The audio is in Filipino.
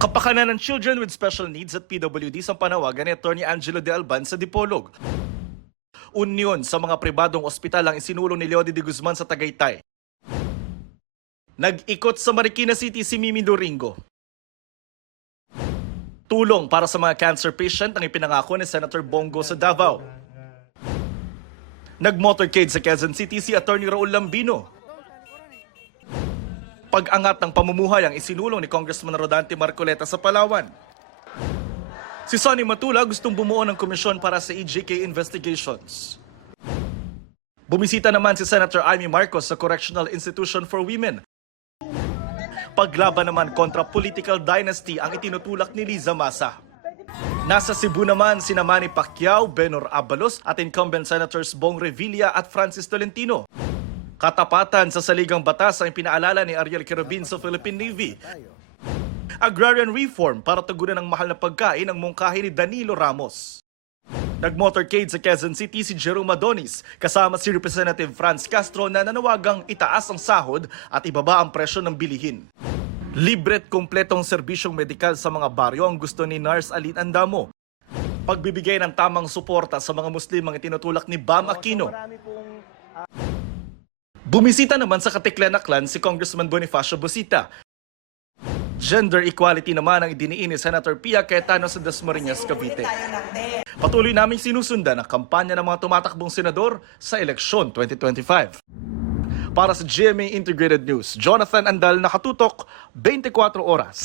Kapakanan ng Children with Special Needs at PWD sa panawagan ni Atty. Angelo de Alban sa Dipolog. Union sa mga pribadong ospital ang isinulong ni Leody de Guzman sa Tagaytay. Nag-ikot sa Marikina City si Mimi Doringo. Tulong para sa mga cancer patient ang ipinangako ni Senator Bongo sa Davao. Nag-motorcade sa Quezon City si Atty. Raul Lambino. Pag-angat ng pamumuhay ang isinulong ni Congressman Rodante Marcoleta sa Palawan. Si Sonny Matula gustong bumuo ng komisyon para sa EJK investigations. Bumisita naman si Senator Amy Marcos sa Correctional Institution for Women. Paglaban naman kontra political dynasty ang itinutulak ni Liza Masa. Nasa Cebu naman sina Manny Pacquiao, Benor Abalos at incumbent Senators Bong Revilla at Francis Tolentino. Katapatan sa saligang batas ang pinaalala ni Ariel Quirobin sa Philippine Navy. Agrarian reform para tugunan ng mahal na pagkain ang mungkahi ni Danilo Ramos. Nag-motorcade sa Quezon City si Jerome Adonis kasama si Representative Franz Castro na nanawagang itaas ang sahod at ibaba ang presyo ng bilihin. Libre at kumpletong serbisyong medikal sa mga baryo ang gusto ni Nars Alin Andamo. Pagbibigay ng tamang suporta sa mga Muslim ang itinutulak ni Bam Aquino. Bumisita naman sa Katiklan-Aklan si Congressman Bonifacio Busita. Gender equality naman ang idiniin ni Senator Pia Cayetano sa Dasmariñas, Cavite. Patuloy naming sinusundan ang kampanya ng mga tumatakbong senador sa eleksyon 2025. Para sa GMA Integrated News, Jonathan Andal, nakatutok 24 oras.